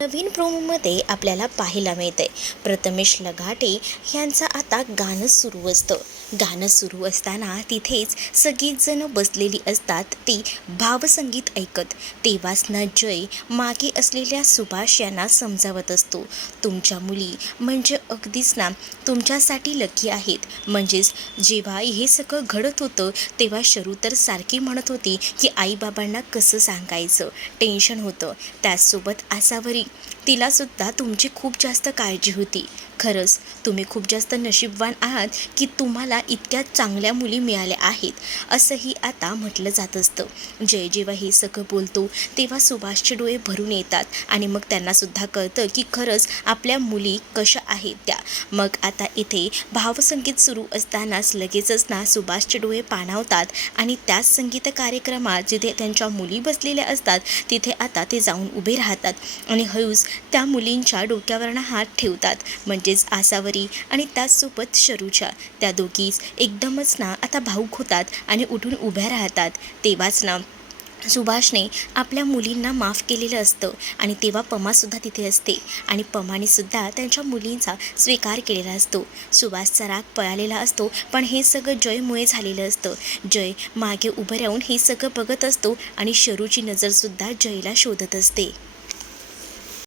नवीन प्रोमोमध्ये आपल्याला पाहायला मिळतंय प्रथमेश लगाटे यांचं आता गाणं सुरू असतं. गाणं सुरू असताना तिथेच सगळीच जण बसलेली असतात ती भावसंगीत ऐकत. तेव्हाच ना जय मागे असलेल्या सुभाष यांना समजावत असतो, तुमच्या मुली म्हणजे अगदीच ना तुमच्यासाठी लकी आहेत. म्हणजेच जेव्हा हे सगळं घडत होतं तेव्हा शरू तर सारखी म्हणत होती की आईबाबांना कसं सांगायचं, टेन्शन होतं. त्याचसोबत आसावरी तिलासुद्धा तुमची खूप जास्त काळजी होती. खरंच तुम्ही खूप जास्त नशीबवान आहात की तुम्हाला इतक्या चांगल्या मुली मिळाल्या आहेत, असंही आता म्हटलं जात असतं. जय जेव्हा हे सगळं बोलतो तेव्हा सुभाषचे डोळे भरून येतात आणि मग त्यांनासुद्धा कळतं की खरंच आपल्या मुली कशा आहेत त्या. मग आता इथे भावसंगीत सुरू असतानाच लगेचच ना सुभाषचे डोळे पाणावतात आणि त्याच संगीत कार्यक्रमात जिथे त्यांच्या मुली बसलेल्या असतात तिथे आता ते जाऊन उभे राहतात आणि हळूच त्या मुलींच्या डोक्यावरनं हात ठेवतात. म्हणजेच आसावरी आणि त्याचसोबत शरूच्या त्या दोघीच एकदमच ना आता भावूक होतात आणि उठून उभ्या राहतात. तेव्हाच ना सुभाषने आपल्या मुलींना माफ केलेलं असतं आणि तेव्हा पमासुद्धा तिथे असते आणि पमानेसुद्धा त्यांच्या मुलींचा स्वीकार केलेला असतो. सुभाषचा राग पळालेला असतो, पण हे सगळं जयमुळे झालेलं असतं. जय मागे उभं राहून हे सगळं बघत असतो आणि शरूची नजरसुद्धा जयला शोधत असते.